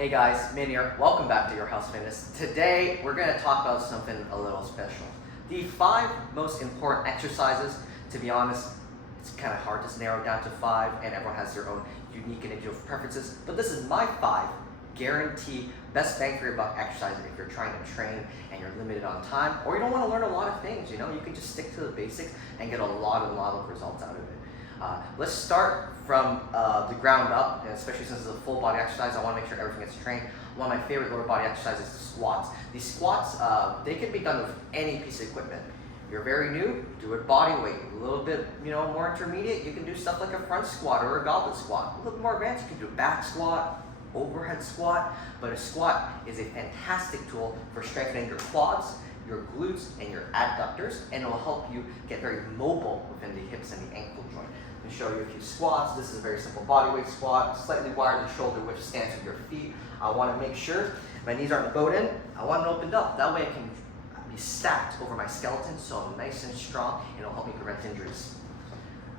Hey guys, Min here. Welcome back to Your House Fitness. Today we're going to talk about something a little special. The 5 most important exercises. To be honest, it's kind of hard to narrow down to 5 and everyone has their own unique and individual preferences. But this is my 5 guaranteed best bang for your buck exercises if you're trying to train and you're limited on time or you don't want to learn a lot of things. You can just stick to the basics and get a lot of results out of it. Let's start from the ground up, and especially since it's a full body exercise, I want to make sure everything gets trained. One of my favorite lower body exercises is the squats. These squats, they can be done with any piece of equipment. If you're very new, do it body weight. A little bit, more intermediate, you can do stuff like a front squat or a goblet squat. A little more advanced, you can do a back squat, overhead squat, but a squat is a fantastic tool for strengthening your quads, your glutes, and your adductors, and it will help you get very mobile within the hips and the ankle joint. Let me show you a few squats. This is a very simple bodyweight squat, slightly wider the shoulder width stance of your feet. I want to make sure my knees aren't bowed in. I want them opened up. That way I can be stacked over my skeleton so I'm nice and strong, and it'll help me prevent injuries.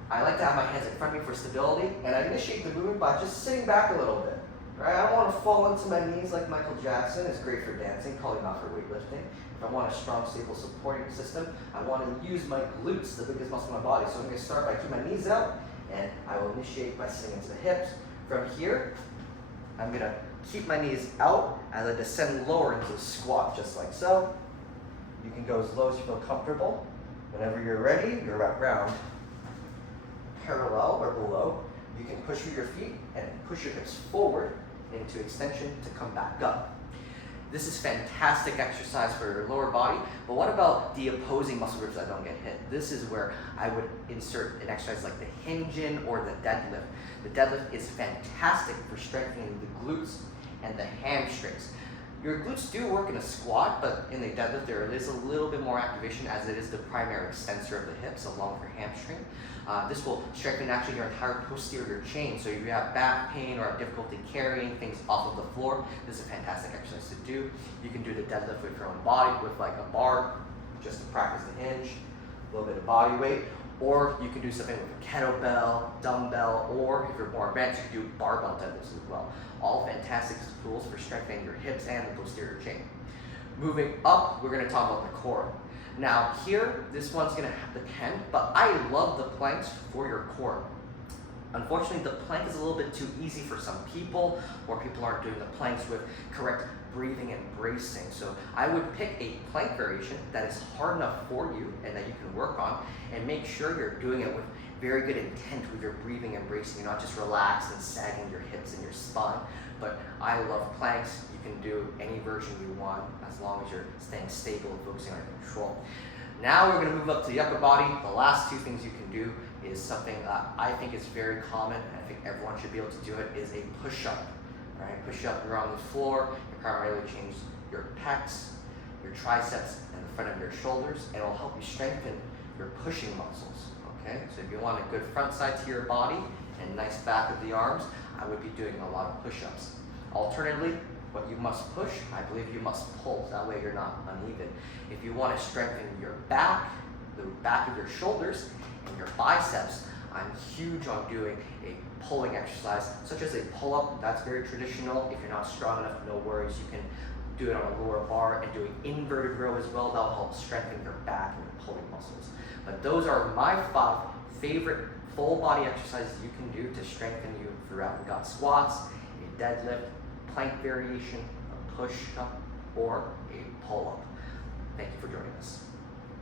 I like to have my hands in front of me for stability, and I initiate the movement by just sitting back a little bit. Right? I don't want to fall into my knees like Michael Jackson. It's great for dancing, probably not for weightlifting. If I want a strong, stable supporting system, I want to use my glutes, the biggest muscle in my body. So I'm going to start by keeping my knees out, and I will initiate by sitting into the hips. From here, I'm going to keep my knees out as I descend lower into a squat, just like so. You can go as low as you feel comfortable. Whenever you're ready, you're wrapped around parallel or below. You can push through your feet and push your hips forward into extension to come back up. This is fantastic exercise for your lower body, but what about the opposing muscle groups that don't get hit? This is where I would insert an exercise like the hinge-in or the deadlift. The deadlift is fantastic for strengthening the glutes and the hamstrings. Your glutes do work in a squat, but in the deadlift there is a little bit more activation as it is the primary extensor of the hips along with your hamstring. This will strengthen actually your entire posterior chain. So if you have back pain or have difficulty carrying things off of the floor, this is a fantastic exercise to do. You can do the deadlift with your own body with like a bar, just to practice the hinge, a little bit of body weight, or you can do something with a kettlebell, dumbbell, or if you're more advanced, you can do barbell deadlifts as well. All fantastic tools for strengthening your hips and the posterior chain. Moving up, we're going to talk about the core. Now here, this one's going to depend, but I love the planks for your core. Unfortunately, the plank is a little bit too easy for some people, or people aren't doing the planks with correct breathing and bracing. So I would pick a plank variation that is hard enough for you and that you can work on, and make sure you're doing it with very good intent with your breathing and bracing. You're not just relaxed and sagging your hips and your spine. But I love planks. You can do any version you want as long as you're staying stable and focusing on control. Now we're going to move up to the upper body. The last 2 things you can do is something that I think is very common, and I think everyone should be able to do it, is a push-up. Right? Push-up, you're on the floor, you primarily change your pecs, your triceps, and the front of your shoulders, and it will help you strengthen your pushing muscles. Okay? So if you want a good front side to your body and nice back of the arms, I would be doing a lot of push-ups. Alternatively, what you must push, I believe you must pull. That way you're not uneven. If you want to strengthen your back, the back of your shoulders, and your biceps, I'm huge on doing a pulling exercise, such as a pull-up. That's very traditional. If you're not strong enough, no worries. You can do it on a lower bar and do an inverted row as well. That'll help strengthen your back and your pulling muscles. But those are my 5 favorite full body exercises you can do to strengthen you throughout. We got squats, a deadlift, plank variation, a push-up, or a pull-up. Thank you for joining us.